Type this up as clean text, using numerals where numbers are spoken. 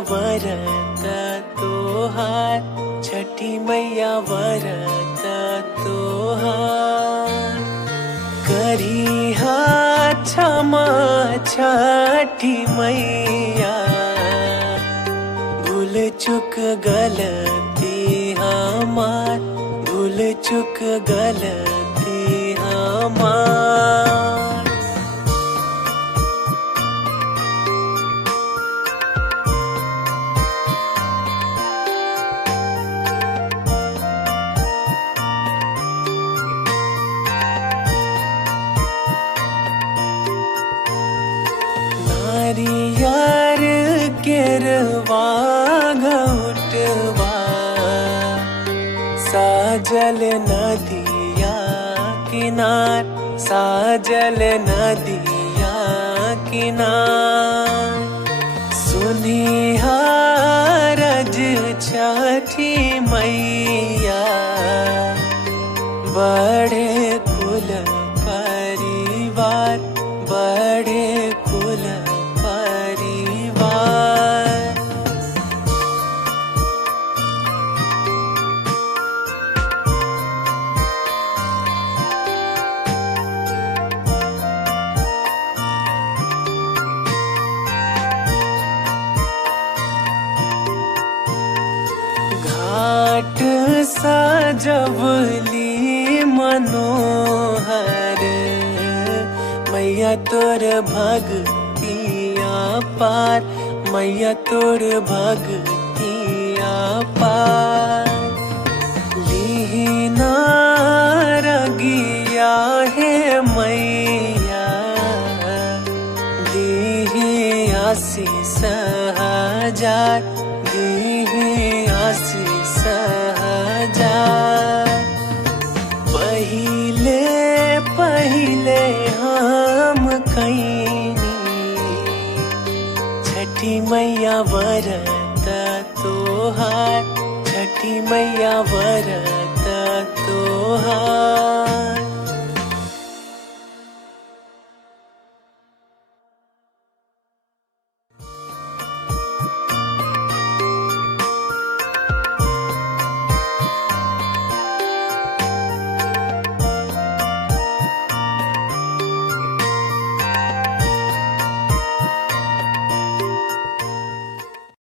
वरत तोहार, छठी मैया वरत तोहार। करिहा क्षमा छठी मैया, भूल चुक गलती हमार, भूल चुक गलती हमार। नारियर केरवा घुटवा, साजल नदिया किनार, साजल नदिया किनार। सुनिहा रज छठी मैया, बड़े कुल परिवार, बड़े कुल परिवार। घाट सजवली मनोहर, मैया तोर भगतिया पार, मैया तोर भगतिया पार। लीना रगिया हे मैया, दीही आशीष हजार, दीही आशीष हजार। पहिले पहिले हम कैनी, छठी मैया वरत तोहार, छठी मैया वरत तोहार।